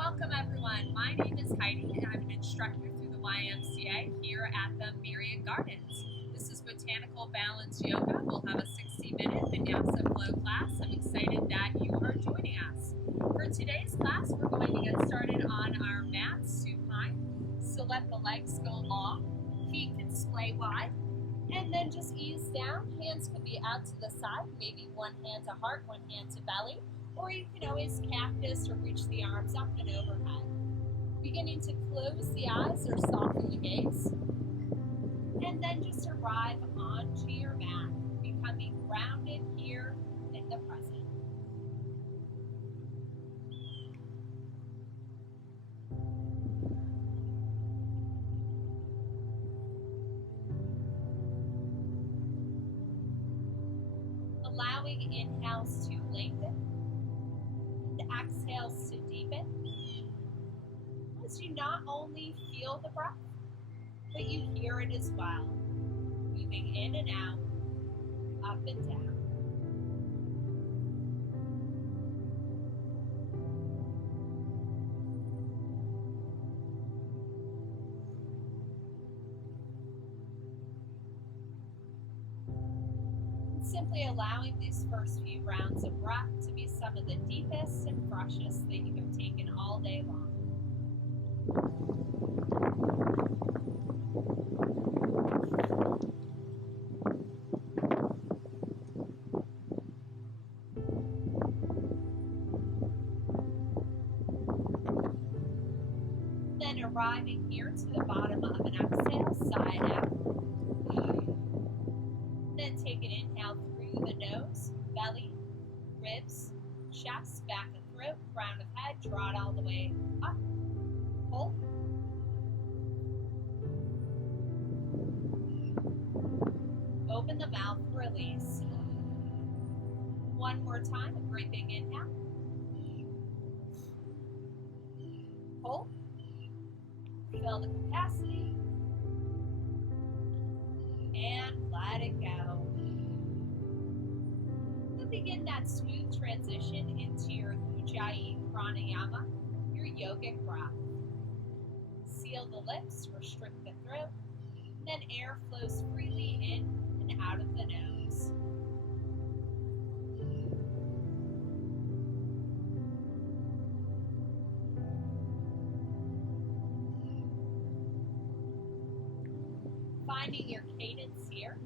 Welcome everyone. My name is Heidi and I'm an instructor through the YMCA here at the Myriad Gardens. This is Botanical Balance Yoga. We'll have a 60-minute vinyasa flow class. I'm excited that you are joining us. For today's class, we're going to get started on our mat, supine. So let the legs go long, feet can splay wide, and then just ease down. Hands can be out to the side, maybe one hand to heart, one hand to belly. Or you can always cactus or reach the arms up and overhead. Beginning to close the eyes or soften the gaze. And then just arrive onto your mat, becoming grounded here in the present. Allowing inhales to lengthen. Exhales to deepen, as you not only feel the breath, but you hear it as well, moving in and out, up and down. Simply allowing these first few rounds of breath to be some of the deepest and freshest that you have taken all day long. Then arriving here to the bottom of an exhale, side out. Then take an inhale through the nose, belly, ribs, chest, back of throat, crown of head, draw it all the way up. Hold. Open the mouth, release. One more time, a great big inhale. Hold. Fill the capacity. And let it go. Then begin that smooth transition into your Ujjayi Pranayama, your yogic breath. Seal the lips, restrict the throat, and then air flows freely in and out of the nose. Finding your cadence here,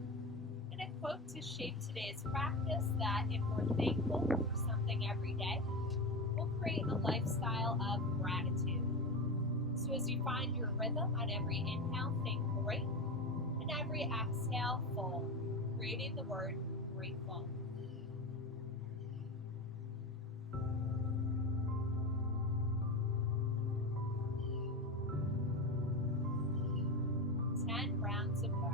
and a quote to shape today's practice that if we're thankful for something every day, we'll create a lifestyle of gratitude. So as you find your rhythm on every inhale, think great, and every exhale, full, creating the word grateful. Rounds of breath.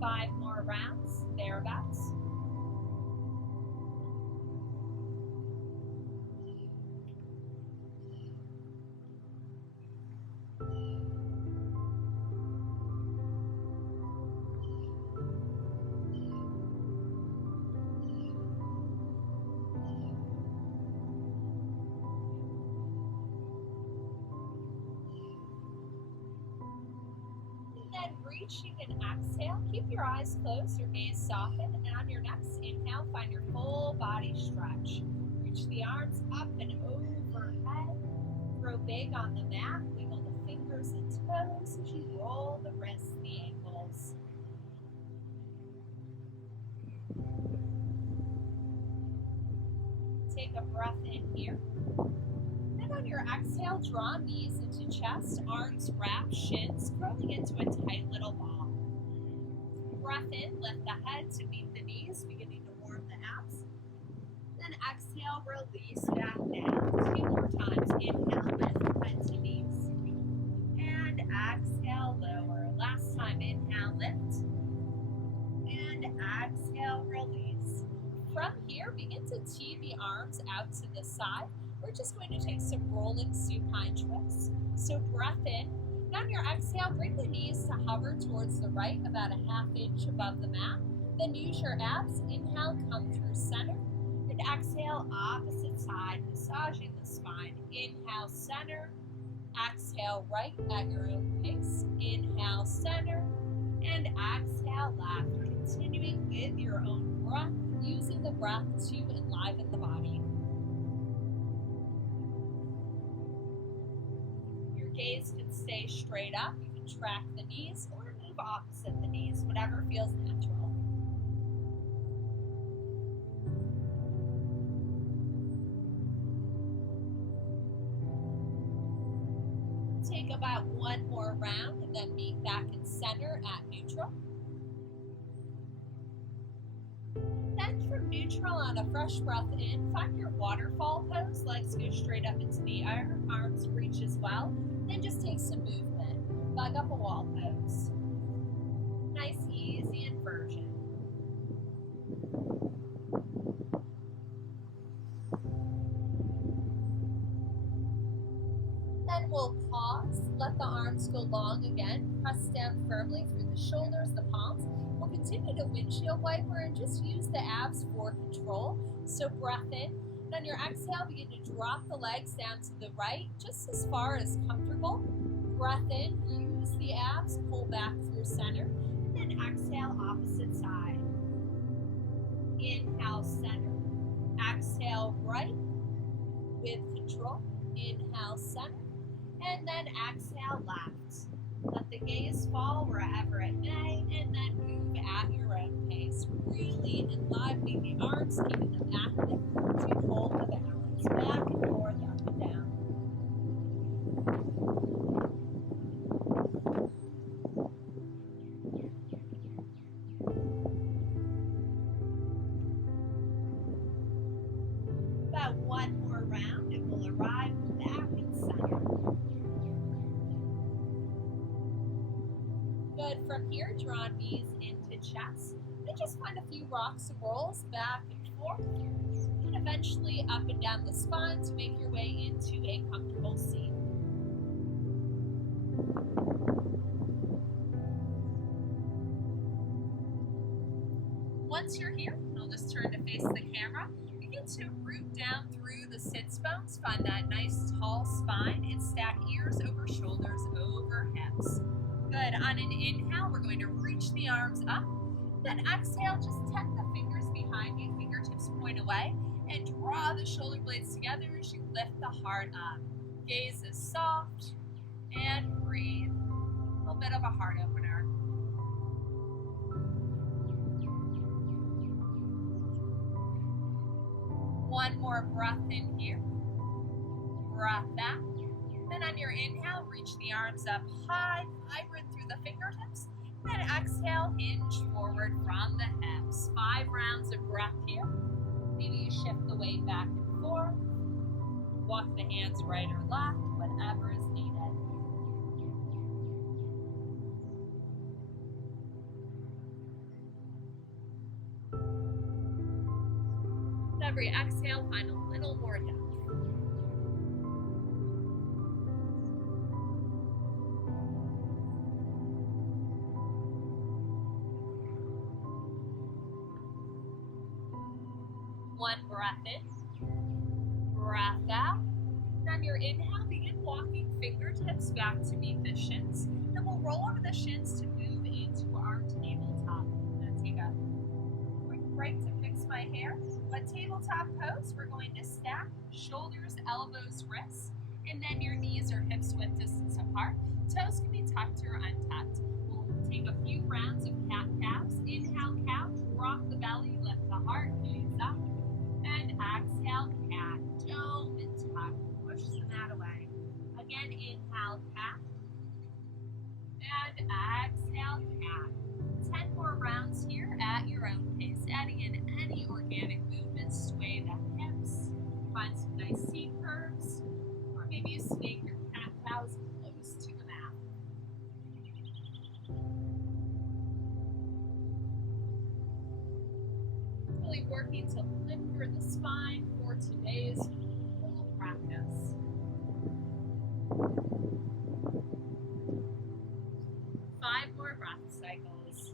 Five more rounds, thereabouts. Reaching an exhale, keep your eyes closed, your gaze softened, and on your next inhale, find your full body stretch. Reach the arms up and overhead. Grow big on the mat. Wiggle the fingers and toes as you roll the wrists, the ankles. Take a breath in here. And on your exhale, draw knees into chest, arms wrap, shins, curling into a tight little ball. Breath in, lift the head to meet the knees, beginning to warm the abs. Then exhale, release back down. 2 more times. Inhale, lift, head to knees. And exhale, lower. Last time, inhale, lift. And exhale, release. From here, begin to tee the arms out to the side, we're just going to take some rolling supine twists. So breath in, and on your exhale, bring the knees to hover towards the right, about a half inch above the mat. Then use your abs. Inhale, come through center, and exhale, opposite side, massaging the spine. Inhale, center. Exhale, right at your own pace. Inhale, center, and exhale, left. Continuing with your own breath, using the breath to enliven the body. Your gaze can stay straight up. You can track the knees or move opposite the knees, whatever feels natural. Take about one more round and then meet back in center at neutral. Then from neutral, on a fresh breath in, find your waterfall pose. Legs go straight up into the air, arms reach as well. Then just take some movement. Bug up a wall pose. Nice, easy inversion. Then we'll pause, let the arms go long again, press down firmly through the shoulders, the palms. We'll continue to windshield wiper and just use the abs for control. So breath in, and on your exhale, begin to drop the legs down to the right, just as far as comfortable. Breath in, use the abs, pull back through center, and then exhale, opposite side. Inhale, center, exhale, right, with control. Inhale, center, and then exhale, left. Let the gaze fall wherever it may, and then move at your own pace. Really enlivening the arms, keeping them active to hold the balance. Back and forth, up and down. About one more round, and we'll arrive back in center. Good. From here, draw knees into chest. And just find a few rocks and rolls back and forth. And eventually up and down the spine to make your way into a comfortable seat. Once you're here, I'll just turn to face the camera. Begin to root down through the sits bones. Find that nice tall spine and stack ears over shoulders, over hips. Good. On an inhale, we're going to reach the arms up. Then exhale, just tuck the fingers behind you, fingertips point away, and draw the shoulder blades together as you lift the heart up. Gaze is soft, and breathe. A little bit of a heart opener. One more breath in here. Breath out. Then on your inhale, reach the arms up high, vibrant through the fingertips. Then exhale, hinge forward from the hips. 5 rounds of breath here. Maybe you shift the weight back and forth. Walk the hands right or left, whatever is needed. With every exhale, find a little more depth. One breath in, breath out. And on your inhale, begin walking fingertips back to meet the shins. Then we'll roll over the shins to move into our tabletop. I'm going to take a quick break to fix my hair. But tabletop pose, we're going to stack shoulders, elbows, wrists, and then your knees or hips width distance apart. Toes can be tucked or untucked. We'll take a few rounds of cat-cows. Inhale, cow, drop the belly, lift the heart, gaze up. And exhale, cat, dome and tuck, push the mat away. Again, inhale, cat, and exhale, cat. 10 more rounds here at your own pace, adding in any organic movements, sway the hips, find some nice seat curves, or maybe you snake your cat-cows close to the mat. Really working to limber the spine for today's full practice. us. 5 more breath cycles.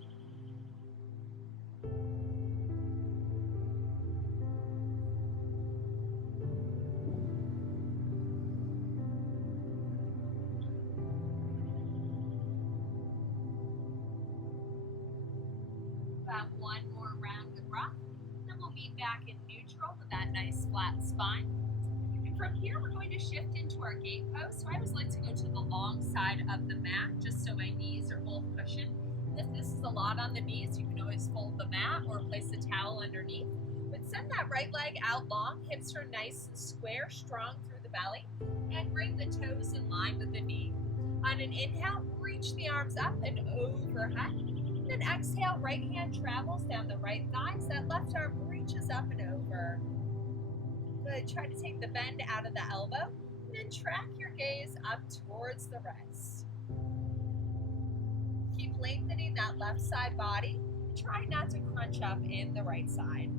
About 1 more round of breath. Then we'll be back in neutral with that nice flat spine. And from here, we're going to shift into our gate pose. So I always like to go to the long side of the mat, just so my knees are both cushioned. If this is a lot on the knees, you can always fold the mat or place a towel underneath. But send that right leg out long, hips are nice and square, strong through the belly, and bring the toes in line with the knee. On an inhale, reach the arms up and overhead. Then exhale, right hand travels down the right thigh, so that left arm reaches up and over. Good, try to take the bend out of the elbow, and then track your gaze up towards the wrist. Keep lengthening that left side body. Try not to crunch up in the right side.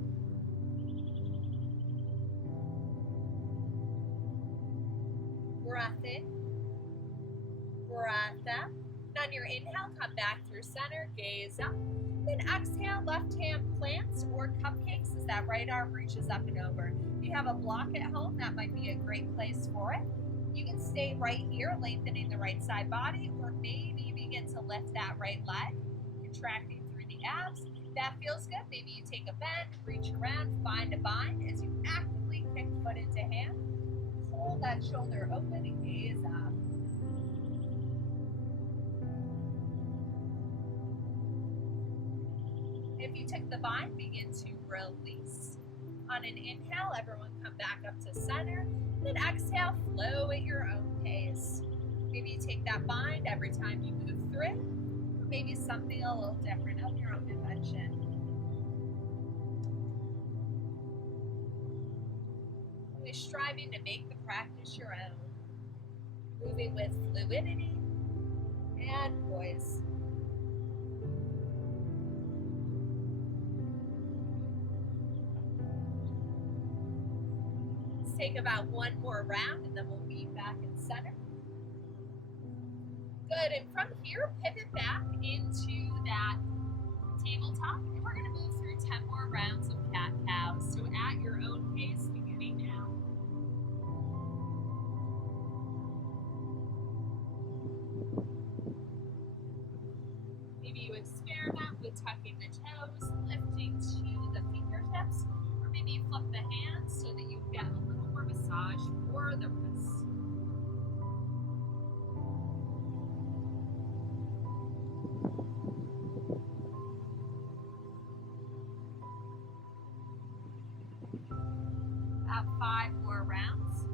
Breath in, breath out. And on your inhale, come back through center, gaze up. Then exhale, left hand plants or cupcakes as that right arm reaches up and over. If you have a block at home, that might be a great place for it. You can stay right here, lengthening the right side body, or maybe begin to lift that right leg, contracting through the abs. If that feels good, maybe you take a bend, reach around, find a bind as you actively kick foot into hand. Hold that shoulder open and gaze up. If you took the bind, begin to release. On an inhale, everyone come back up to center. Then exhale, flow at your own pace. Maybe you take that bind every time you move through, or maybe something a little different of your own invention. Always striving to make the practice your own. Moving with fluidity and poise. Take about 1 more round and then we'll be back in center. Good, and from here, pivot back into that tabletop, and we're going to move through 10 more rounds of cat-cows. So at your own pace, beginning now. Maybe you experiment with tucking the toes, lifting to the fingertips, or maybe you flip the hands so that you get a little more massage for the wrists. About 5 more rounds.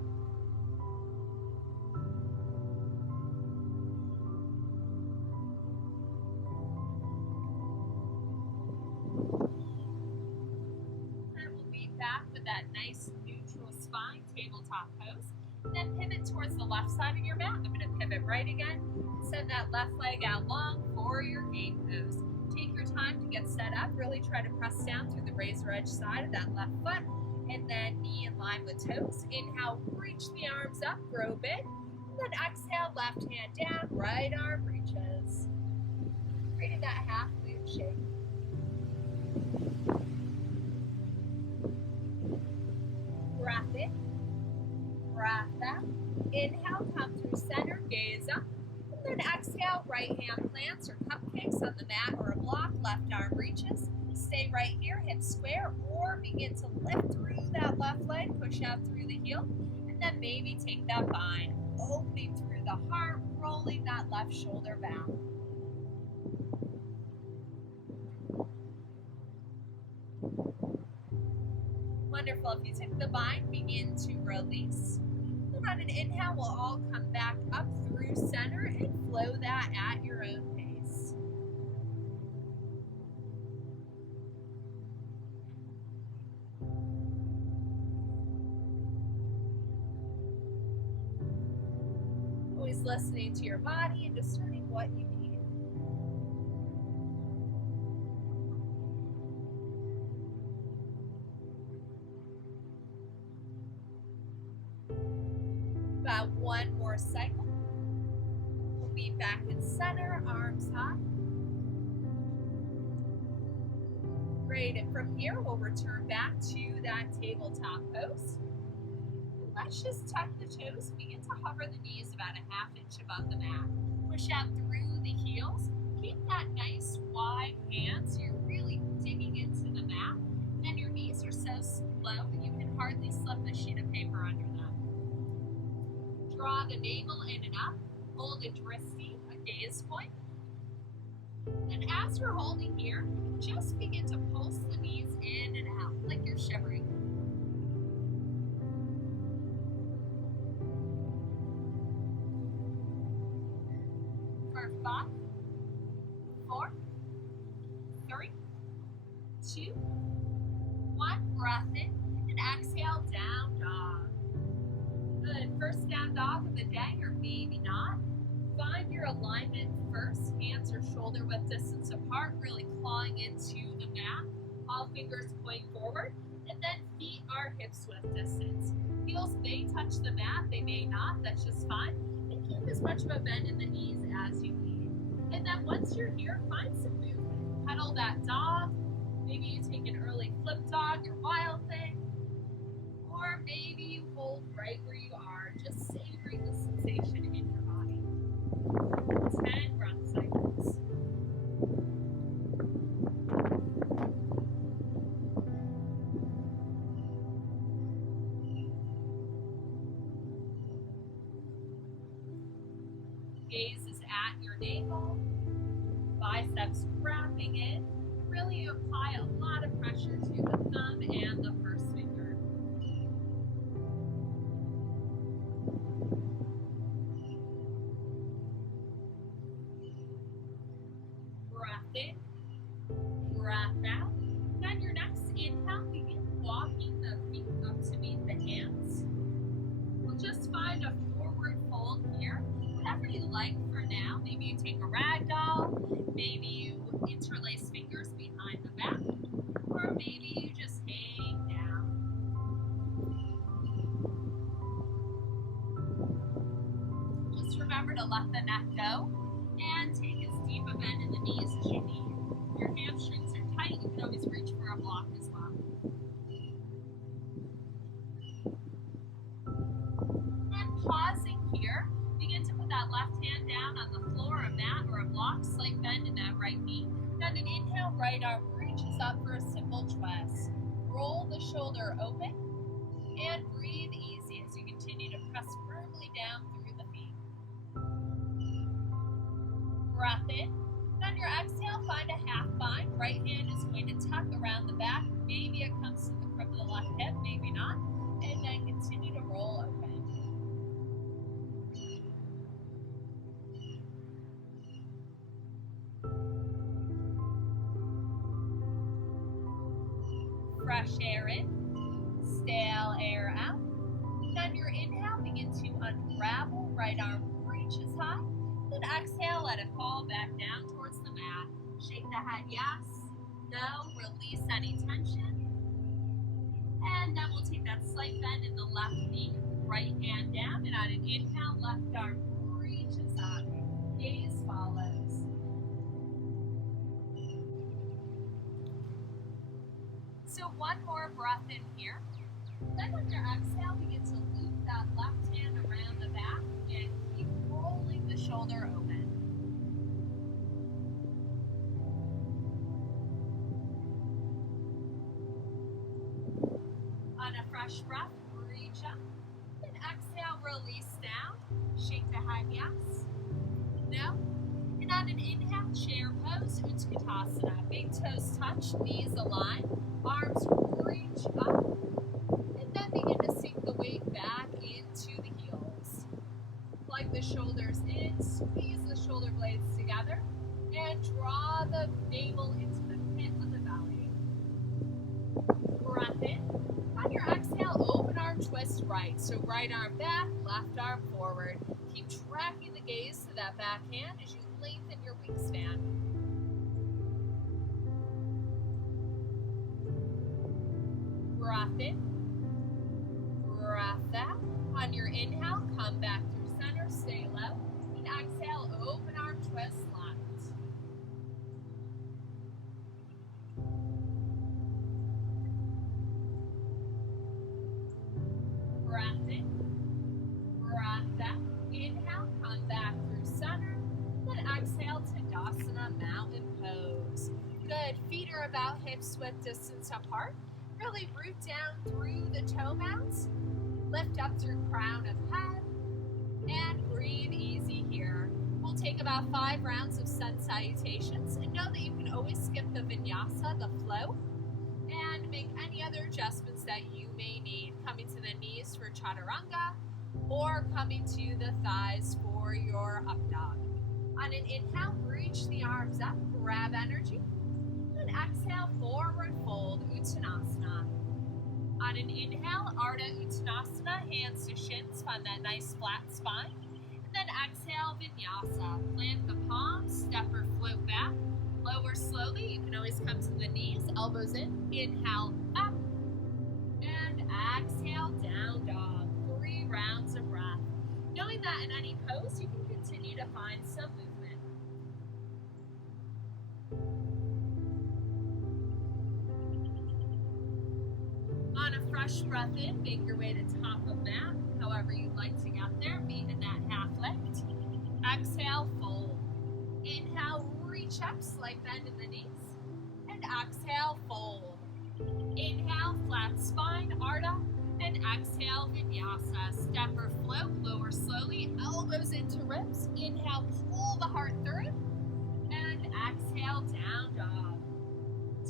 And we'll be back with that nice neutral spine tabletop pose. Then pivot towards the left side of your mat. I'm going to pivot right again. Send that left leg out long for your gate pose. Take your time to get set up. Really try to press down through the razor edge side of that left foot. And then knee in line with toes. Inhale, reach the arms up, grow big. And then exhale, left hand down, right arm reaches. Creating that half moon shape. Breath in, breath out. Inhale, come through center, gaze up. And then exhale, right hand plants or cupcakes on the mat or a block, left arm reaches. Stay right here, hips square, or begin to lift through that left leg, push out through the heel, and then maybe take that bind, opening through the heart, rolling that left shoulder back. Wonderful. If you take the bind, begin to release. And on an inhale, we'll all come back up through center and flow that at your own pace. Always listening to your body and discerning what you need. more cycle. We'll be back in center, arms high. Great, and from here we'll return back to that tabletop pose. Let's just tuck the toes, begin to hover the knees about a half inch above the mat. Push out through the heels. Keep that nice wide hand so you're really digging into the mat. And your knees are so low that you can hardly slip a sheet of paper under them. Draw the navel in and up. Hold a dristy, a gaze point. And as you're holding here, just begin to pulse the knees in and out like you're shivering. For 5, 4, 3, 2, 1. Breath in and exhale, down dog. Good. First down dog of the day, or maybe not. Find your alignment first. Hands are shoulder width distance apart, really clawing into the mat. All fingers point forward, and then feet are hips width distance. Heels may touch the mat, they may not, that's just fine. And keep as much of a bend in the knees as you need. And then once you're here, find some movement. Pedal that dog. Maybe you take an early flip dog, your wild thing. Or maybe you hold right where you are, just savoring the sensation in your body. 10 breath cycles. Gaze is at your navel, biceps wrapping in. Really apply a lot of pressure to the thumb and the first finger. Breath in, breath out. On your next inhale, begin walking the feet up to meet the hands. We'll just find a forward fold here. Whatever you like for now. Maybe you take a rag doll, maybe you interlace fingers behind the back, or maybe you just hang down. Just remember to let the neck go and take as deep a bend in the knees as you need. If your hamstrings are tight, you can always reach for a block as well. And pausing here, begin to put that left hand down on the floor, a mat, or a block, slight bend in that right knee. Then an inhale, right arm reaches up for a simple twist. Roll the shoulder open and breathe easy as you continue to press firmly down through the feet. Breath in. On your exhale, find a half bind. Right hand is going to tuck around the back. Maybe it comes to the crib of the left hip, maybe not. And then continue to roll open. Fresh air in, stale air out. On your inhale, begin to unravel. Right arm reaches high. Then exhale, let it fall back down towards the mat. Shake the head, yes, no, release any tension. And then we'll take that slight bend in the left knee, right hand down, and on an inhale, left arm reaches up. Gaze follows. So one more breath in here. Then on your exhale, begin to loop that left hand around the back and keep rolling the shoulder open. On a fresh breath, reach up. Then exhale, release down. Shake the head, yes. No. And on an inhale, chair pose, Utkatasana. Big toes touch, knees align. Arms reach up, and then begin to sink the weight back into the heels. Plug the shoulders in, squeeze the shoulder blades together, and draw the navel into the pit of the belly. Breath in. On your exhale, open arm twist right. So right arm back, left arm forward. Keep tracking the gaze to that back hand as you lengthen your wingspan. Breath in, breath out. On your inhale, come back through center, stay low. And exhale, open arm twist left. Breath in, breath out. Inhale, come back through center. Then exhale, Tadasana, mountain pose. Good, feet are about hips width distance apart. Really root down through the toe mounts. Lift up through crown of head. And breathe easy here. We'll take about 5 rounds of sun salutations. And know that you can always skip the vinyasa, the flow, and make any other adjustments that you may need. Coming to the knees for chaturanga, or coming to the thighs for your up dog. On an inhale, reach the arms up, grab energy. And exhale, forward fold, Uttanasana. On an inhale, Ardha Uttanasana, hands to shins, find that nice flat spine. And then exhale, Vinyasa. Plant the palms, step or float back. Lower slowly, you can always come to the knees, elbows in. Inhale, up. And exhale, down dog. 3 rounds of breath. Knowing that in any pose, you can continue to find some movement. On a fresh breath in, make your way to top of mat, however you'd like to get there, meet in that half lift. Exhale, fold. Inhale, reach up, slight bend in the knees. And exhale, fold. Inhale, flat spine, Ardha. And exhale, Vinyasa. Step or float, lower slowly, elbows into ribs. Inhale, pull the heart through. And exhale, down dog.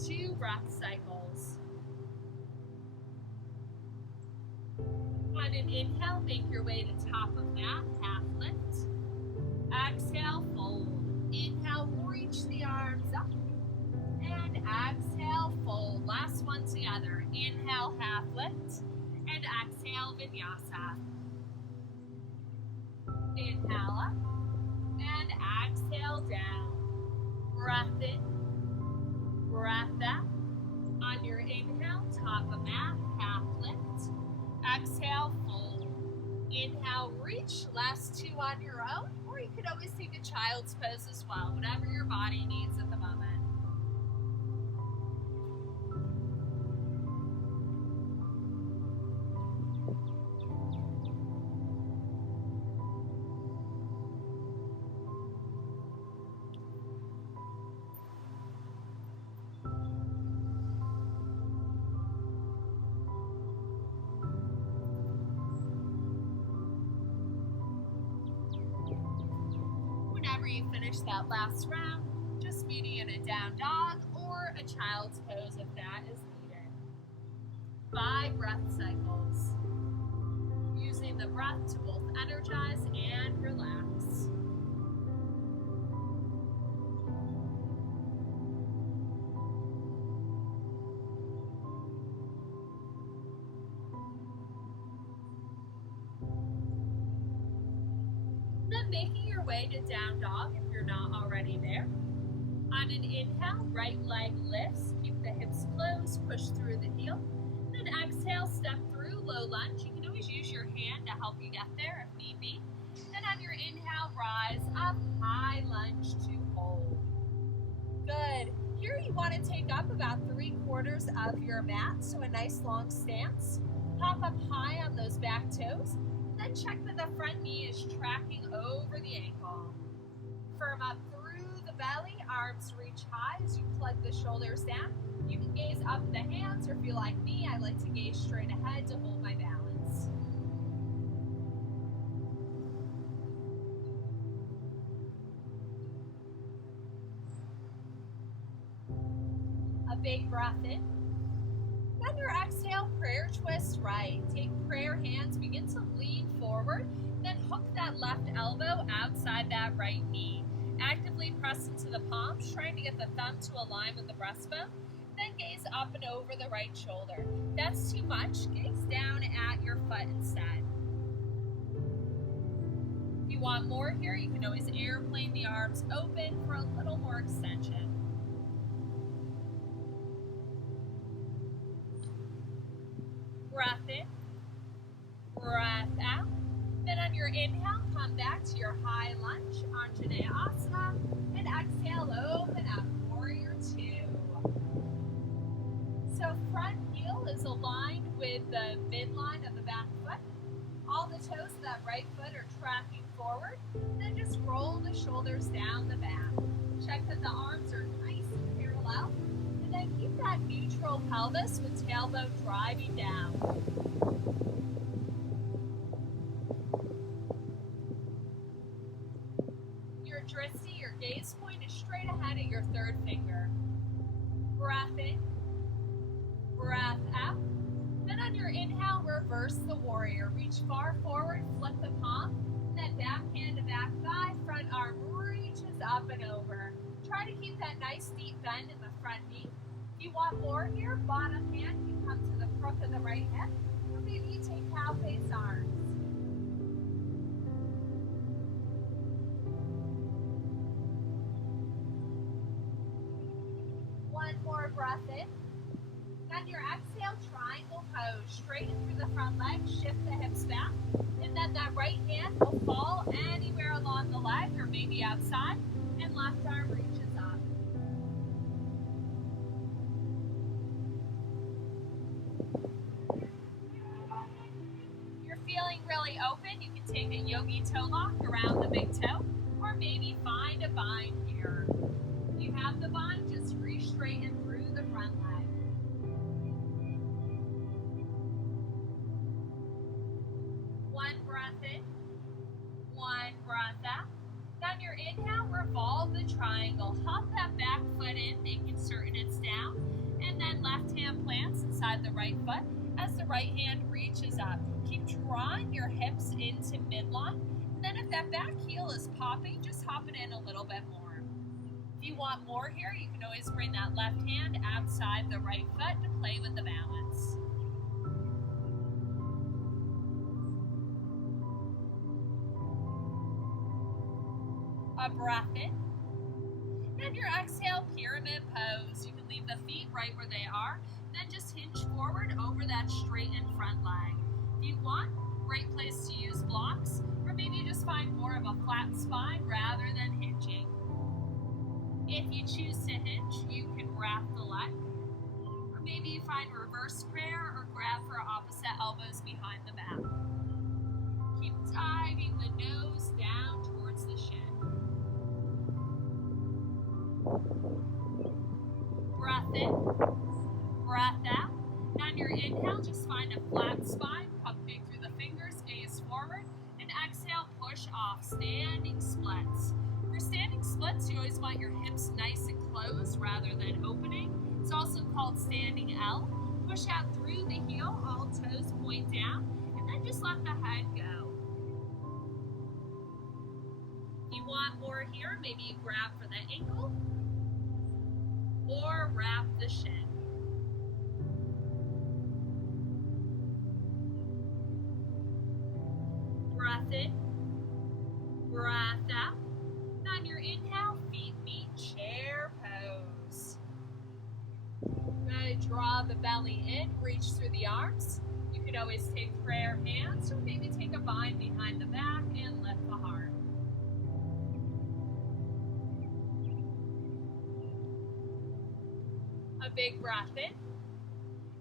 2 breath cycles. On an inhale, make your way to top of mat, half lift. Exhale, fold. Inhale, reach the arms up. And exhale, fold. Last one together. Inhale, half lift. And exhale, Vinyasa. Inhale up. And exhale down. Breath in. Breath out. On your inhale, top of mat, half lift. Exhale, fold. Inhale, reach. Last 2 on your own. Or you could always take a child's pose as well. Whatever your body needs at the moment. Whenever you finish that last round, just meeting in a down dog or a child's pose if that is needed. 5 breath cycles. Using the breath to both energize and relax. Then making your way to down dog if you're not already there. On an inhale, right leg lifts, keep the hips closed, push through the heel. Then exhale, step through, low lunge. You can always use your hand to help you get there if need be. Then on your inhale, rise up, high lunge to hold. Good. Here you want to take up about 3/4 of your mat, so a nice long stance. Pop up high on those back toes. Then check that the front knee is tracking over the ankle. Firm up through the belly, arms reach high as you plug the shoulders down. You can gaze up the hands, or if you're like me, I like to gaze straight ahead to hold my balance. A big breath in. On your exhale, prayer twist right. Take prayer hands, begin to lean forward, then hook that left elbow outside that right knee. Actively press into the palms, trying to get the thumb to align with the breastbone. Then gaze up and over the right shoulder. If that's too much, gaze down at your foot instead. If you want more here, you can always airplane the arms open for a little more extension. Breath in, breath out. Then on your inhale, come back toes of that right foot are tracking forward. And then just roll the shoulders down the back. Check that the arms are nice and parallel. And then keep that neutral pelvis with tailbone driving down. Your drishti, your gaze point, is straight ahead at your third finger. Breath in, breath out. Then on your inhale, reverse the warrior. Reach far forward, flip the palm, then back hand to back thigh, front arm reaches up and over. Try to keep that nice deep bend in the front knee. If you want more here, bottom hand can come to the crook of the right hip, or maybe you take cow face arms. One more breath in. On your exhale, triangle pose. Straighten through the front leg, shift the hips back, and then that right hand will fall anywhere along the leg or maybe outside, and left arm reaches up. You're feeling really open, you can take a yogi toe lock around the big toe, or maybe find a bind here. If you have the bind, just re-straighten through the front leg. One breath in, one breath out. On your inhale, revolve the triangle. Hop that back foot in, making certain it's down. And then left hand plants inside the right foot as the right hand reaches up. Keep drawing your hips into midline. And then if that back heel is popping, just hop it in a little bit more. If you want more here, you can always bring that left hand outside the right foot to play with the balance. A breath in. And your exhale, pyramid pose. You can leave the feet right where they are. Then just hinge forward over that straightened front leg. If you want, great place to use blocks, or maybe you just find more of a flat spine rather than hinging. If you choose to hinge, you can wrap the leg, or maybe you find reverse prayer or grab for opposite elbows behind the back. Keep diving the nose down towards the shin. Breath in, breath out. On your inhale, just find a flat spine, pumping through the fingers, gaze forward, and exhale, push off, standing splits. For standing splits, you always want your hips nice and closed rather than opening. It's also called standing L. Push out through the heel, all toes point down, and then just let the head go. If you want more here, maybe you grab for the ankle, or wrap the shin. Breath in, breath out. On your inhale, feet meet, chair pose. Good, draw the belly in, reach through the arms. You could always take prayer hands, or maybe take a bind behind the back and lift the heart. A big breath in,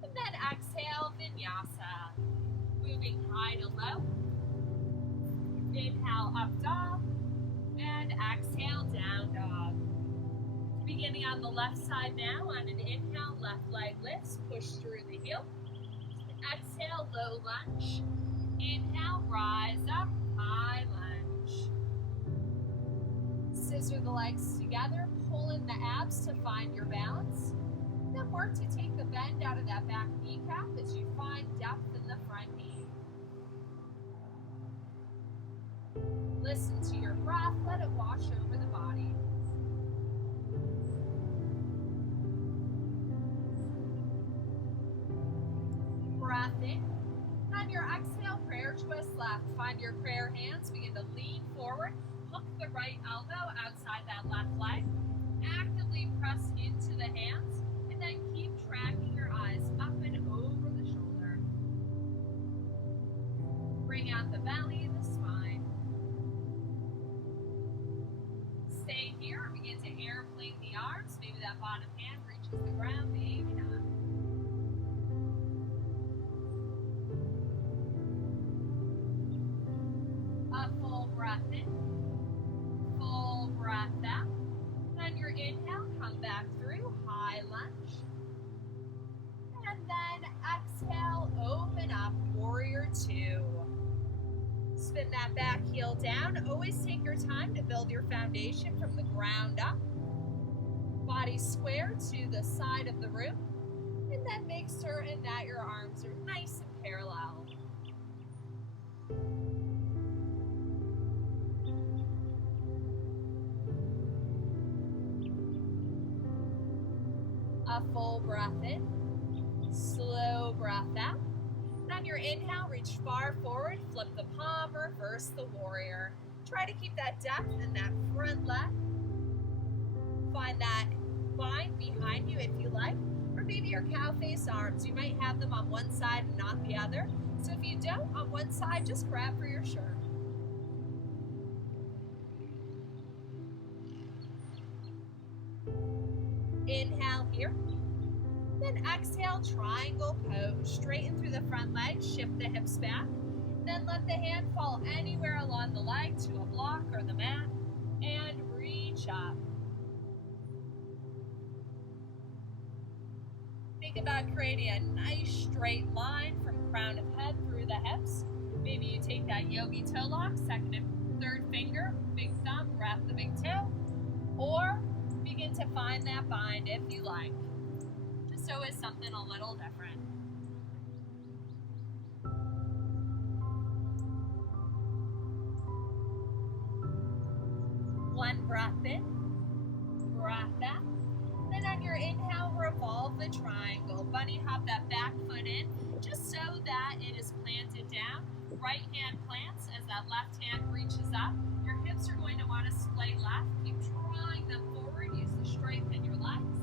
and then exhale, vinyasa. Moving high to low. Inhale, up dog, and exhale, down dog. Beginning on the left side now, on an inhale, left leg lifts, push through the heel. Exhale, low lunge. Inhale, rise up, high lunge. Scissor the legs together, pull in the abs to find your balance. Then work to take the bend out of that back kneecap as you find depth in the front knee. Listen to your breath, let it wash over the body. Breath in. On your exhale, prayer twist left. Find your prayer hands, begin to lean forward, hook the right elbow outside that left leg. Actively press into the hands, and then keep tracking your eyes up and over the shoulder. Bring out the belly and the spine. Stay here, begin to airplane the arms. Maybe that bottom hand reaches the ground, maybe not. warrior two. Spin that back heel down. Always take your time to build your foundation from the ground up. Body square to the side of the room. And then make certain that your arms are nice and parallel. A full breath in, slow breath out. And on your inhale, reach far forward, flip the palm, reverse the warrior. Try to keep that depth in that front leg. Find that bind behind you if you like, or maybe your cow face arms. You might have them on one side and not the other. So if you don't, on one side, just grab for your shirt. Inhale here. Then exhale, triangle pose. Straighten through the front leg, shift the hips back. Then let the hand fall anywhere along the leg to a block or the mat. And reach up. Think about creating a nice straight line from crown of head through the hips. Maybe you take that yogi toe lock, second and third finger, big thumb, wrap the big toe. Or begin to find that bind if you like. Just always something a little different. One breath in, breath out. Then on your inhale, revolve the triangle. Bunny hop that back foot in, just so that it is planted down. Right hand plants as that left hand reaches up. Your hips are going to want to splay left. Keep drawing them forward. Use the strength in your legs.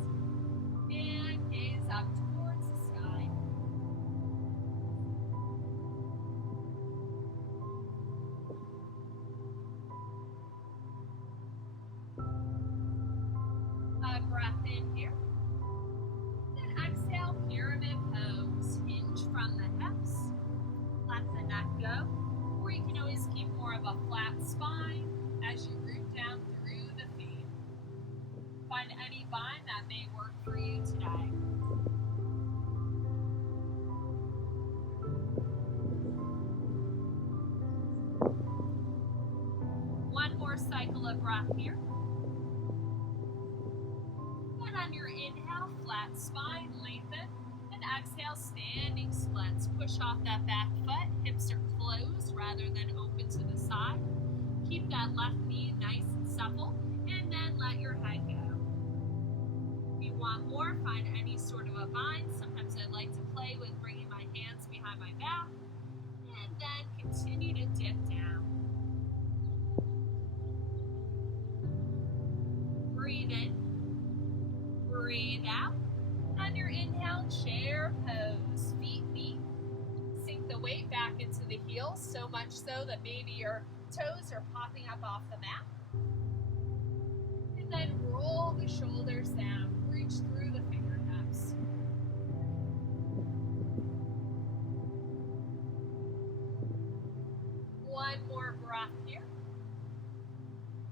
And gaze up towards the sky. A breath in here. Then exhale, pyramid pose. Hinge from the hips. Let the neck go. Or you can always keep more of a flat spine as you root down through the feet. Find any bind that may work for you today. One more cycle of breath here. And on your inhale, flat spine, lengthen. And exhale, standing splits. Push off that back foot. Hips are closed rather than open to the side. Keep that left knee nice and supple. And then let your head go. If you want more, find any sort of a bind. Sometimes I like to play with bringing my hands behind my back. And then continue to dip down. Breathe in. Breathe out. On your inhale, chair pose. Feet meet. Sink the weight back into the heels, so much so that maybe your toes are popping up off the mat. And then roll the shoulders down. Reach through the fingertips. One more breath here.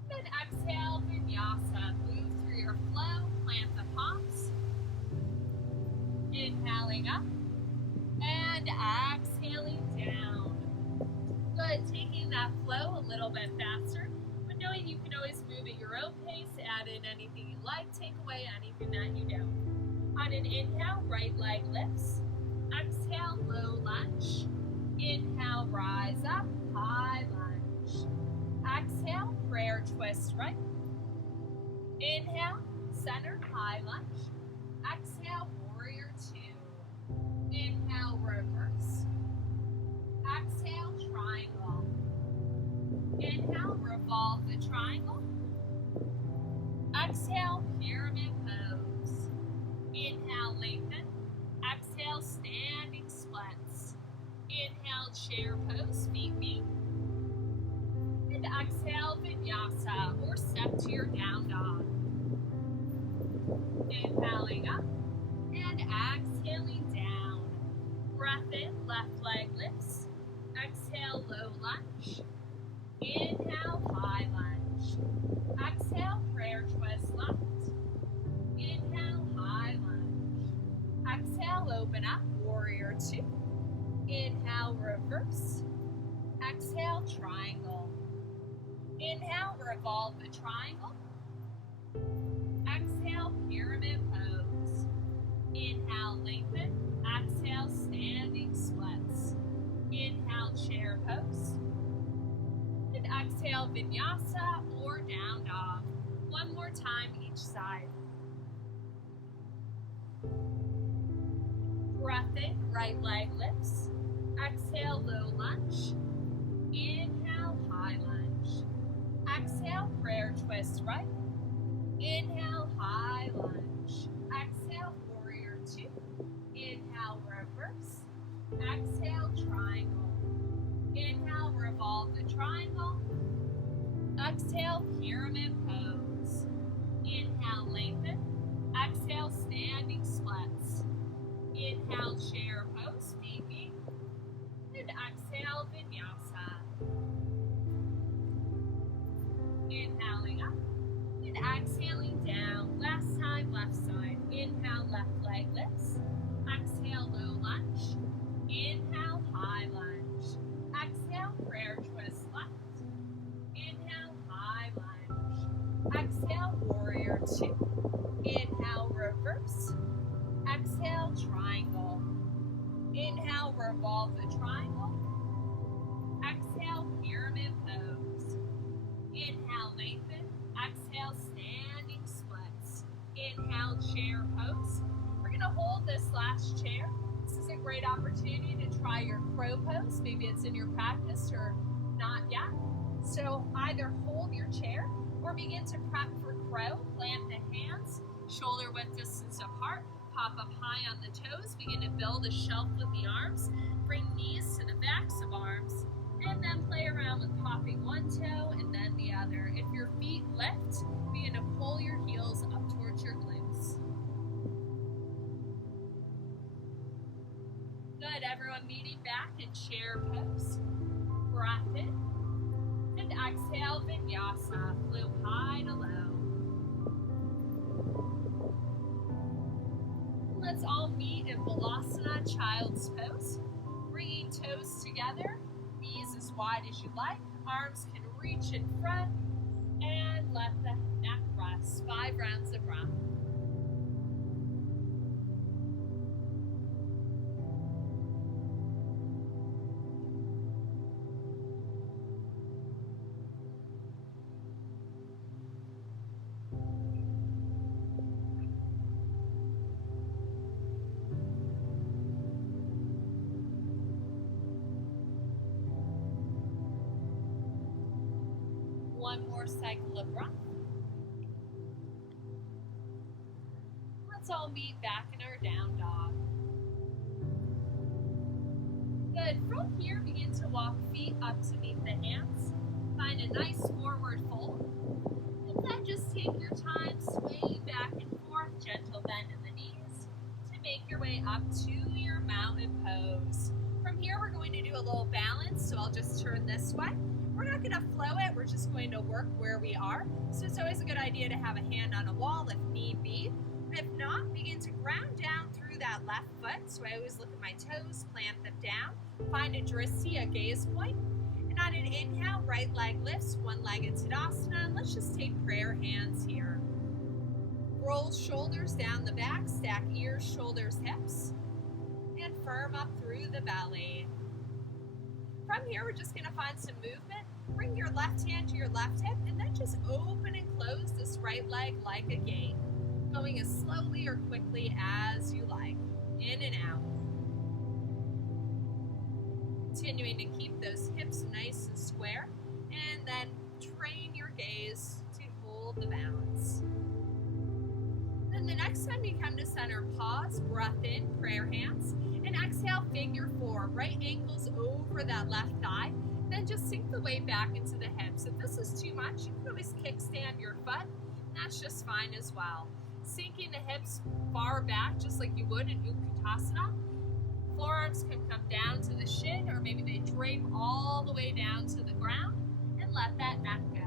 Then exhale, vinyasa. Move through your flow. Plant the palms. Inhaling up. And exhaling down. Good. Taking that flow a little bit faster. But knowing you can always move at your own pace. Add in anything you like. Take away anything that you don't. On an inhale, right leg lifts. Exhale, low lunge. Inhale, rise up. High lunge. Exhale, prayer twist right. Inhale, center, high lunge. Exhale, warrior two. Inhale, reverse. Exhale, triangle. Inhale, revolve the triangle. Exhale, pyramid pose. Inhale, lengthen. Exhale, standing splits. Inhale, chair pose, feet meet. And exhale, vinyasa, or step to your down dog. Inhaling up and exhaling down. Breath in, left leg lifts. Exhale, low lunge. Inhale, high lunge. Exhale, prayer twist left. Inhale, high lunge. Exhale, open up, warrior two. Inhale, reverse. Exhale, triangle. Inhale, revolve the triangle. Exhale, pyramid pose. Inhale, lengthen. Exhale, standing splits. Inhale, chair pose. And exhale, vinyasa or down dog. One more time each side. Breath in, right leg lifts. Exhale, low lunge. Inhale, high lunge. Exhale, prayer twist right. Inhale, high lunge. Exhale, warrior two. Inhale, reverse. Exhale, triangle. Inhale, revolve the triangle. Exhale, pyramid pose. Inhale, lengthen. Exhale, standing splits. Inhale, chair pose, speaking. And exhale, vinyasa. Inhaling up. And exhaling down. Last time, left side. Inhale, left leg lifts. Exhale, low lunge. Inhale, high lunge. Exhale, prayer twist left. Inhale, high lunge. Exhale, warrior two. Inhale, reverse. Exhale, triangle. Inhale, revolve the triangle. Exhale, pyramid pose. Inhale, lengthen. Exhale, standing splits. Inhale, chair pose. We're going to hold this last chair. This is a great opportunity to try your crow pose. Maybe it's in your practice or not yet. So either hold your chair or begin to prep for crow. Plant the hands, shoulder width distance apart. Pop up high on the toes. Begin to build a shelf with the arms. Bring knees to the backs of arms. And then play around with popping one toe and then the other. If your feet lift, begin to pull your heels up towards your glutes. Good, everyone meeting back in chair pose. Breath in. And exhale, vinyasa. Flow high to low. Let's all meet in Balasana, child's pose. Bringing toes together, knees as wide as you like. Arms can reach in front, and let the neck rest. 5 rounds of breath. One more cycle of breath. Let's all meet back in our down dog. Good. From here, begin to walk feet up to meet the hands. Find a nice forward fold. And then just take your time swaying back and forth, gentle bend in the knees to make your way up to your mountain pose. From here, we're going to do a little balance, so I'll just turn this way. We're not going to flow it, we're just going to work where we are. So it's always a good idea to have a hand on a wall if need be. If not, begin to ground down through that left foot. So I always look at my toes, plant them down. Find a drishti, a gaze point. And on an inhale, right leg lifts, one-legged Tadasana. And let's just take prayer hands here. Roll shoulders down the back, stack ears, shoulders, hips. And firm up through the belly. From here, we're just going to find some movement. Bring your left hand to your left hip, and then just open and close this right leg like a gate. Going as slowly or quickly as you like. In and out. Continuing to keep those hips nice and square, and then train your gaze to hold the balance. Then the next time you come to center, pause, breath in, prayer hands, and exhale, figure 4. Right ankles over that left thigh. Then just sink the weight back into the hips. If this is too much, you can always kickstand your foot. That's just fine as well. Sinking the hips far back, just like you would in Utkatasana. Forearms can come down to the shin, or maybe they drape all the way down to the ground, and let that neck go.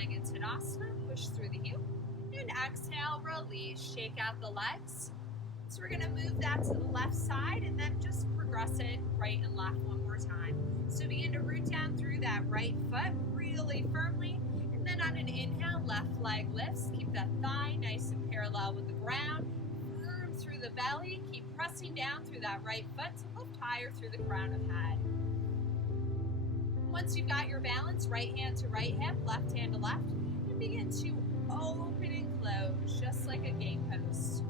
lying in Tadasana, push through the heel. And exhale, release, shake out the legs. So we're going to move that to the left side and then just progress it right and left one more time. So begin to root down through that right foot really firmly. And then on an inhale, left leg lifts. Keep that thigh nice and parallel with the ground. Firm through the belly. Keep pressing down through that right foot to lift higher through the crown of head. Once you've got your balance, right hand to right hip, left hand to left, and begin to open and close just like a gate post.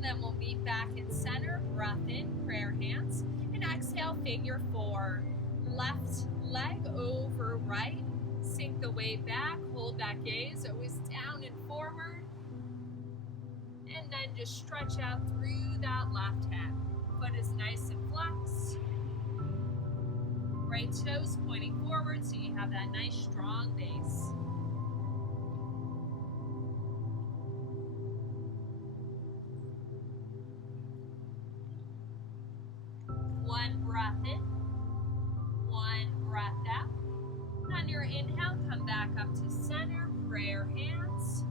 Then we'll meet back in center, breath in, prayer hands, and exhale, figure four. Left leg over right, sink the weight back, hold that gaze, always down and forward, and then just stretch out through that left hip. Foot is nice and flexed. Right toes pointing forward so you have that nice strong base. One breath in, one breath out. On your inhale, come back up to center, prayer hands,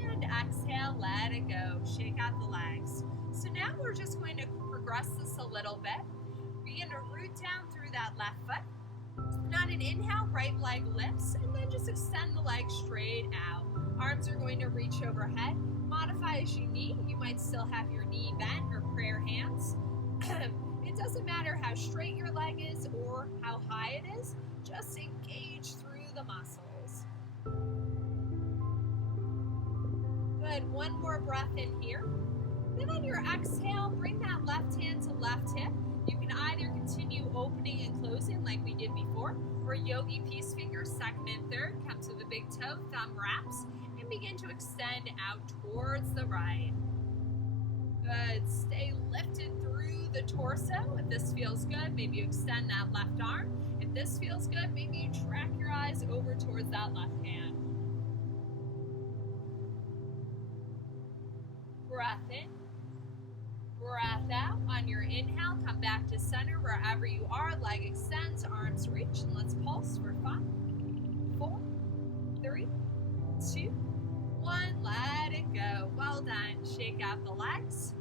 and exhale, let it go. Shake out the legs. So now we're just going to progress this a little bit. Begin to root down through that left foot. And on an inhale, right leg lifts, and then just extend the leg straight out. Arms are going to reach overhead. Modify as you need. You might still have your knee bent or prayer hands. It doesn't matter how straight your leg is or how high it is, just engage through the muscles. Good, one more breath in here. Then on your exhale, bring that left hand to left hip. You can either continue opening and closing like we did before, or yogi peace fingers, second and third, come to the big toe, thumb wraps, and begin to extend out towards the right. Good, stay lifted through the torso. If this feels good, maybe you extend that left arm. If this feels good, maybe you track your eyes over towards that left hand. Breath in, breath out. On your inhale, come back to center wherever you are. Leg extends, arms reach, and let's pulse for 5, 4, 3, 2, 1. Let it go. Well done. Shake out the legs.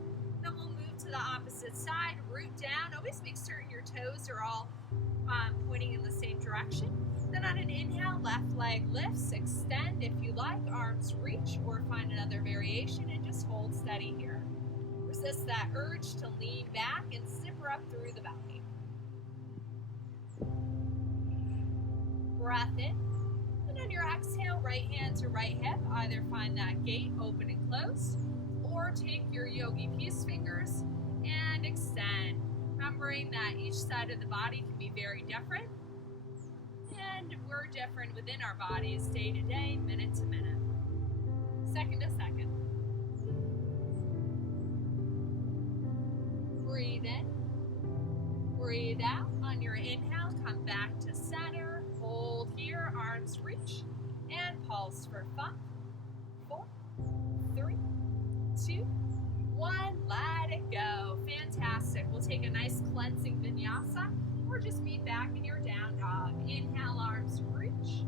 Then we'll move to the opposite side. Root down. Always make certain your toes are all pointing in the same direction. Then on an inhale, left leg lifts. Extend if you like. Arms reach, or find another variation and just hold steady here. Resist that urge to lean back and zipper up through the belly. Breath in. And on your exhale, right hand to right hip, either find that gate open and closed, or take your yogi peace fingers and extend. Remembering that each side of the body can be very different, and we're different within our bodies day to day, minute to minute, second to second. Breathe in, breathe out. On your inhale, come back to center, hold here, arms reach, and pulse for 5, 4, 3, 2, 1. Let it go. Fantastic. We'll take a nice cleansing vinyasa, or just meet back in your down dog. Inhale, arms reach,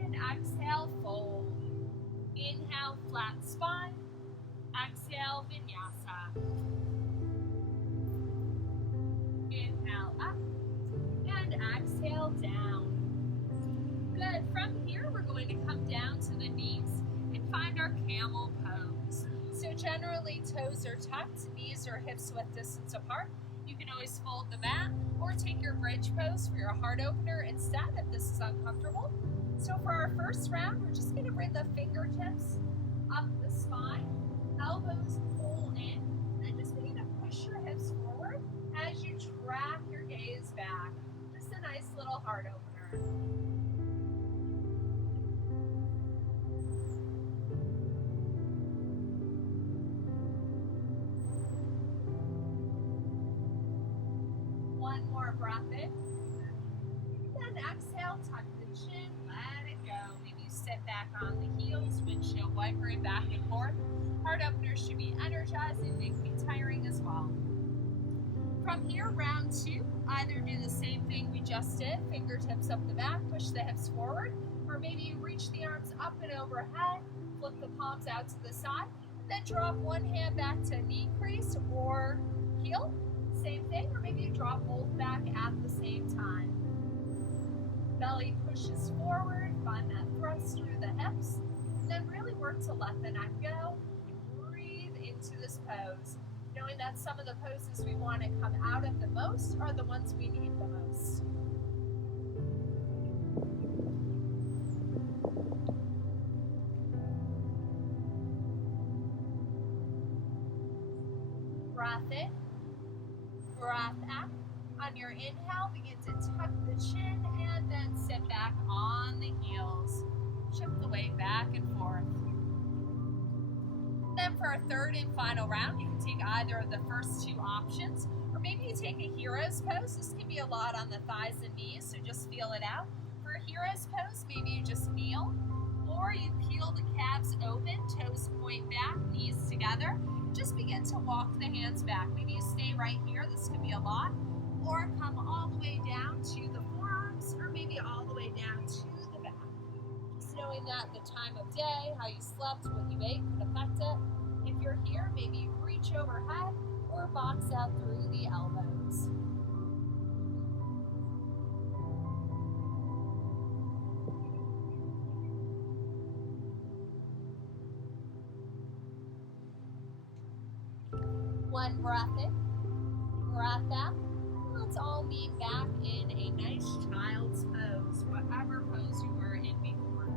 and exhale, fold. Inhale, flat spine. Exhale, vinyasa. Inhale up, and exhale down. Good. From here, we're going to come down to the knees and find our camel pose. So generally, toes are tucked, knees or hips width distance apart. You can always fold the mat or take your bridge pose for your heart opener instead if this is uncomfortable. So for our first round, we're just going to bring the fingertips up the spine, elbows pull in, and just begin to push your hips forward as you track your gaze back. Just a nice little heart opener. One more breath in. Then exhale, tuck the chin, let it go. Maybe you sit back on the heels, windshield wipering back and forth. Heart openers should be energizing, they can be tiring as well. From here, round 2, either do the same thing we just did, fingertips up the back, push the hips forward, or maybe you reach the arms up and overhead, flip the palms out to the side, and then drop one hand back to knee crease or heel, same thing, or maybe you drop both back at the same time. Belly pushes forward, find that thrust through the hips, and then really work to let the neck go. Breathe into this pose, knowing that some of the poses we want to come out of the most are the ones we need the most. Breath in, breath out. On your inhale, begin to tuck the chin and then sit back on the heels. Shift the weight back and forth. Then for our third and final round, you can take either of the first 2 options, or maybe you take a hero's pose. This can be a lot on the thighs and knees, so just feel it out. For a hero's pose, maybe you just kneel, or you peel the calves open, toes point back, knees together. Just begin to walk the hands back. Maybe you stay right here, this can be a lot, or come all the way down to the forearms, or maybe all the way down to the back. Just knowing that the time of day, how you slept, what you ate could affect it. If you're here, maybe you reach overhead or box out through the elbows. One breath in, breath out. Let's all meet back in a nice child's pose, whatever pose you were in before.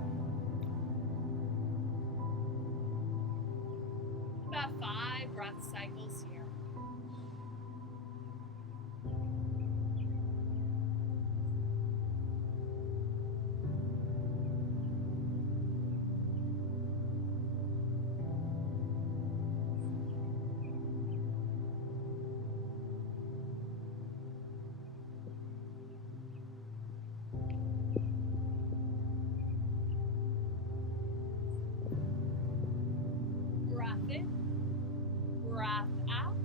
About 5 breath cycles here. Breath in, breath out,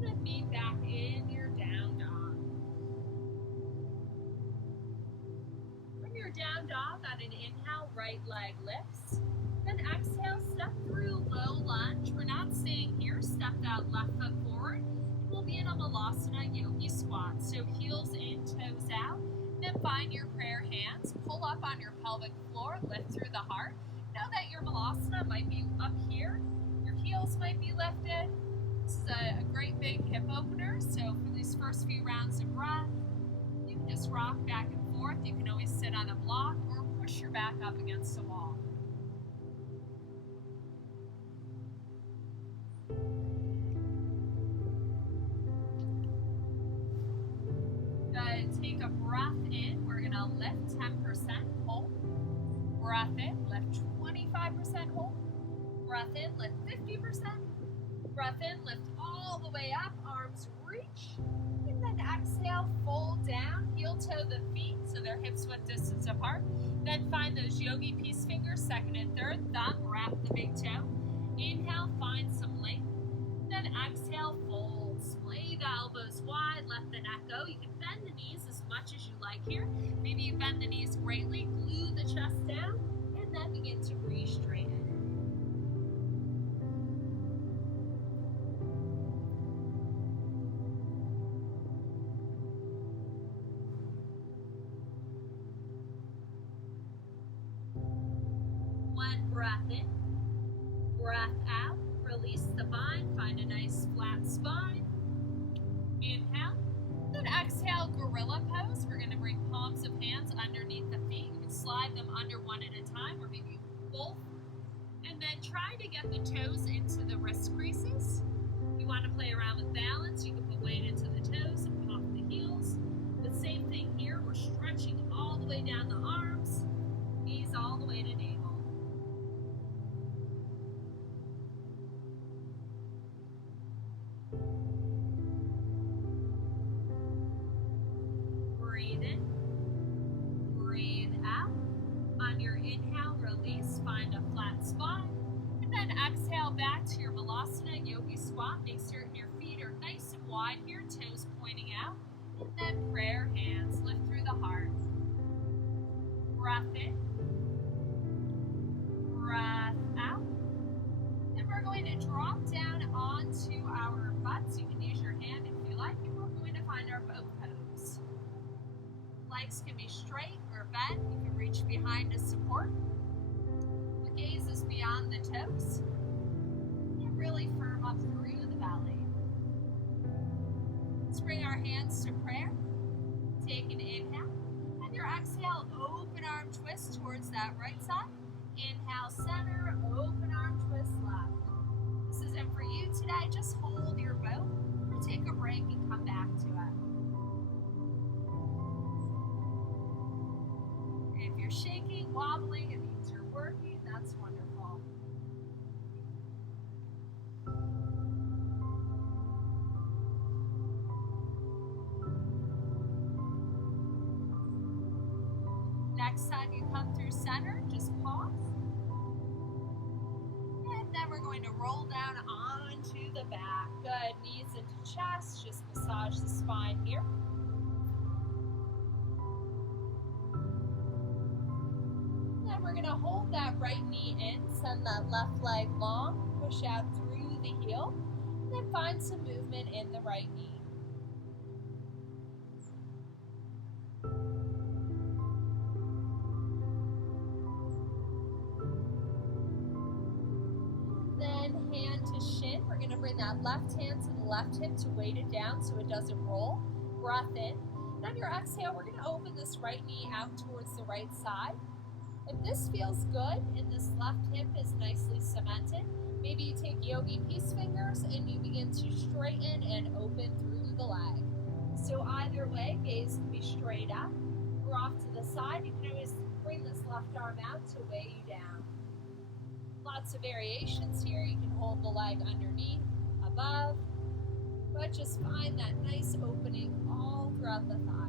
then meet back in your down dog. From your down dog, on an inhale, right leg lifts. Then exhale, step through low lunge. We're not staying here, step that left foot forward. We'll be in a Malasana Yogi squat. So heels in, toes out. Then find your prayer hands, pull up on your pelvic floor, lift through the heart. Know that your Malasana might be up here, your heels might be lifted. This is a great big hip opener, so for these first few rounds of breath, you can just rock back and forth. You can always sit on a block or push your back up against a wall. Good. Take a breath in. We're going to lift 10%, hold. Breath in, lift 25%, hold. Breath in, lift 50%. Breath in, lift all the way up, arms reach. And then exhale, fold down, heel toe the feet so they're hips width distance apart. Then find those yogi peace fingers, second and third, thumb, wrap the big toe. Inhale, find some length. Then exhale, fold. Splay the elbows wide, let the neck go. You can bend the knees as much as you like here. Maybe you bend the knees greatly, glue the chest down, and then begin to re-straighten. One breath in, breath out, release the bind, find a nice flat spine. Inhale, then exhale, gorilla pose. We're going to bring palms of hands underneath the feet. You can slide them under one at a time, or maybe both. And then try to get the toes into the wrist creases. If you want to play around with balance, you can put weight into the toes and pop the heels. The same thing here, we're stretching all the way down the arms, knees all the way to navel. Breathe in, breathe out. On your inhale, release, find a flat spine. And then exhale back squat. Make certain your feet are nice and wide here, toes pointing out. And then prayer hands, lift through the heart. Breath in. Breath out. Then we're going to drop down onto our butts. You can use your hand if you like, and we're going to find our boat pose. Legs can be straight or bent. You can reach behind to support. The gaze is beyond the toes. And really firm up through the belly. Let's bring our hands to prayer. Take an inhale. And your exhale, open arm twist towards that right side. Inhale, center, open arm twist left. This isn't for you today. Just hold your boat or take a break and come back to it. If you're shaking, wobbling, it means you're working. That's wonderful. Next time you come through center, just pause. And then we're going to roll down onto the back. Good, knees into chest, just massage the spine here. Then we're going to hold that right knee in, send that left leg long, push out through the heel, and then find some movement in the right knee. Hand to shin. We're going to bring that left hand to the left hip to weight it down so it doesn't roll. Breath in. And on your exhale, we're going to open this right knee out towards the right side. If this feels good and this left hip is nicely cemented, maybe you take yogi peace fingers and you begin to straighten and open through the leg. So either way, gaze can be straight up or off to the side. You can always bring this left arm out to weigh you down. Lots of variations here. You can hold the leg underneath, above, but just find that nice opening all throughout the thigh.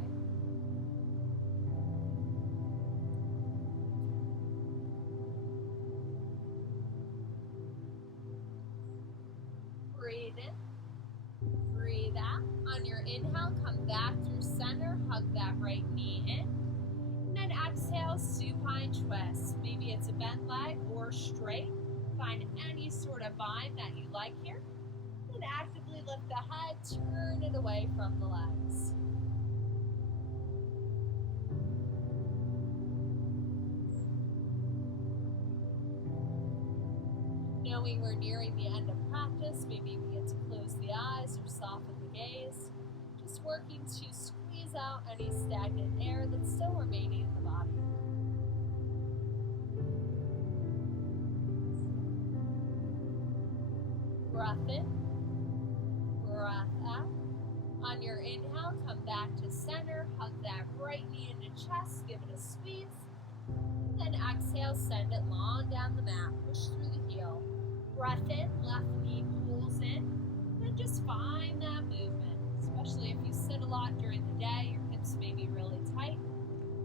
Breathe in, breathe out. On your inhale, come back through center, hug that right knee in. And then exhale, supine twist. Maybe it's a bent leg or straight. Find any sort of bind that you like here. And actively lift the head, turn it away from the legs. Knowing we're nearing the end of practice, maybe you begin to close the eyes or soften the gaze. Just working to squeeze out any stagnant air that's still remaining in the body. Breath in, breath out. On your inhale, come back to center, hug that right knee into chest, give it a squeeze. Then exhale, send it long down the mat, push through the heel. Breath in, left knee pulls in, then just find that movement, especially if you sit a lot during the day, your hips may be really tight,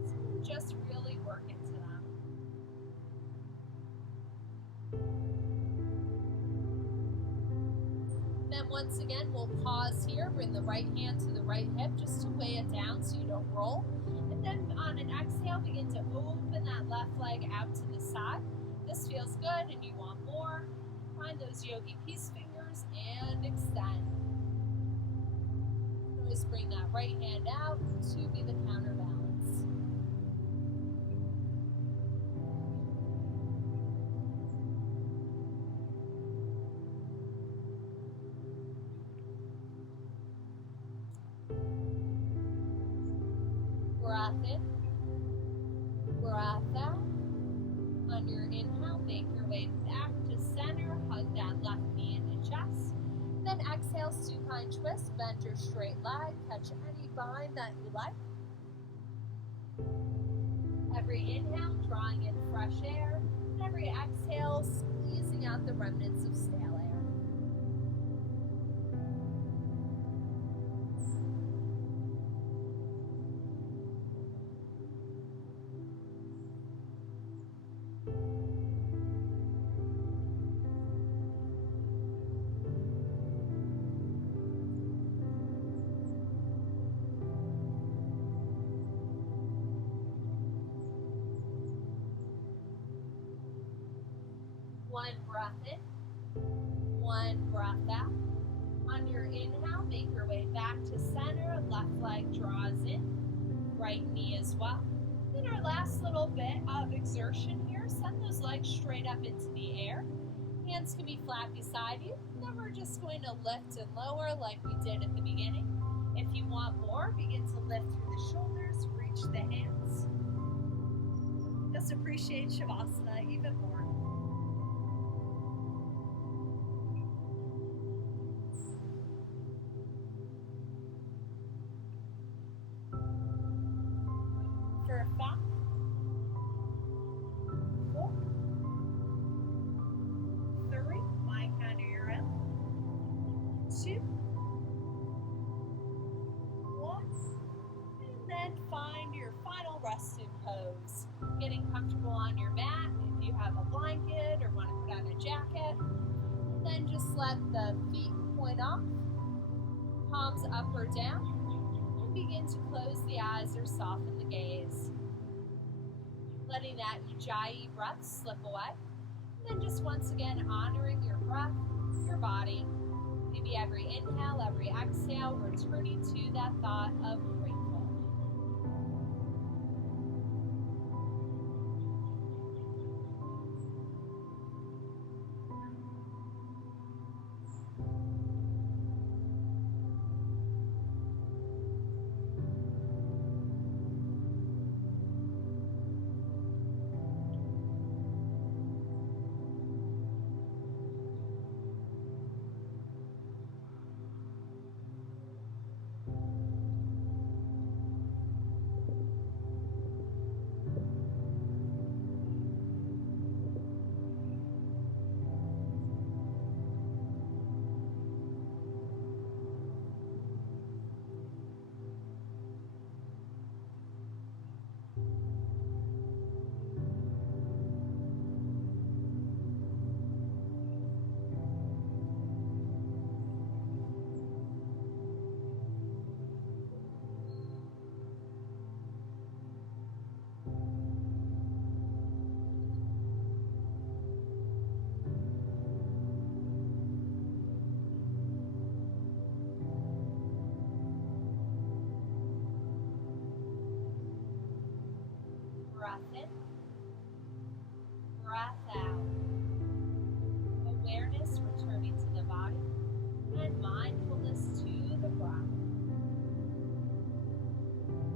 so just really work into them. Then once again, we'll pause here, bring the right hand to the right hip just to weigh it down so you don't roll. And then on an exhale, begin to open that left leg out to the side. This feels good and you want more. Find those yogi peace fingers and extend. Always bring that right hand out to be the counterbalance. Breath in, breath out. On your inhale, make your way back to center, hug that left knee into chest. Then exhale, supine twist, bend your straight leg, catch any bind that you like. Every inhale, drawing in fresh air, and every exhale, squeezing out the remnants of stale air. One breath in, one breath out. On your inhale, make your way back to center. Left leg draws in, right knee as well. Then our last little bit of exertion here, send those legs straight up into the air. Hands can be flat beside you. Then we're just going to lift and lower like we did at the beginning. If you want more, begin to lift through the shoulders, reach the hands. Just appreciate Shavasana even more. For 5, 4, 3, my count of your own, 2, 1, and then find your final resting pose. Getting comfortable on your mat. If you have a blanket or want to put on a jacket, and then just let the feet point off, palms up or down, and begin to close the eyes or soften the gaze. Letting that Ujjayi breath slip away. And then just once again honoring your breath, your body. Maybe every inhale, every exhale, returning to that thought of grateful. Breath in, breath out. Awareness returning to the body and mindfulness to the breath.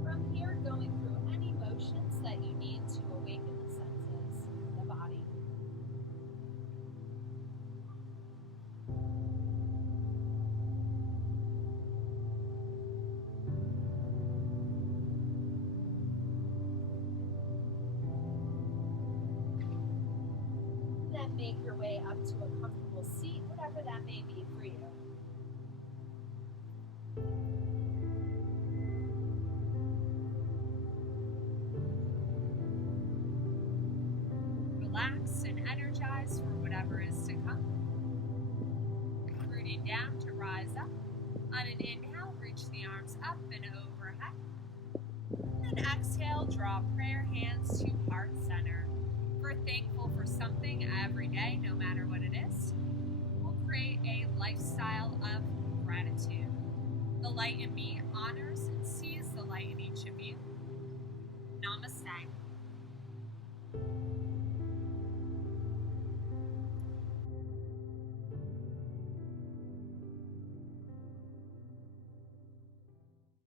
From here, going through any motions that you need to awaken the senses, the body. Then make your way up to a comfortable seat, whatever that may be for you. Relax and energize for whatever is to come. Rooting down to rise up. On an inhale, reach the arms up and overhead. And exhale, draw prayer hands to heart center. We're thankful for something every day, no matter what it is. We'll create a lifestyle of gratitude. The light in me honors and sees the light in each of you. Namaste.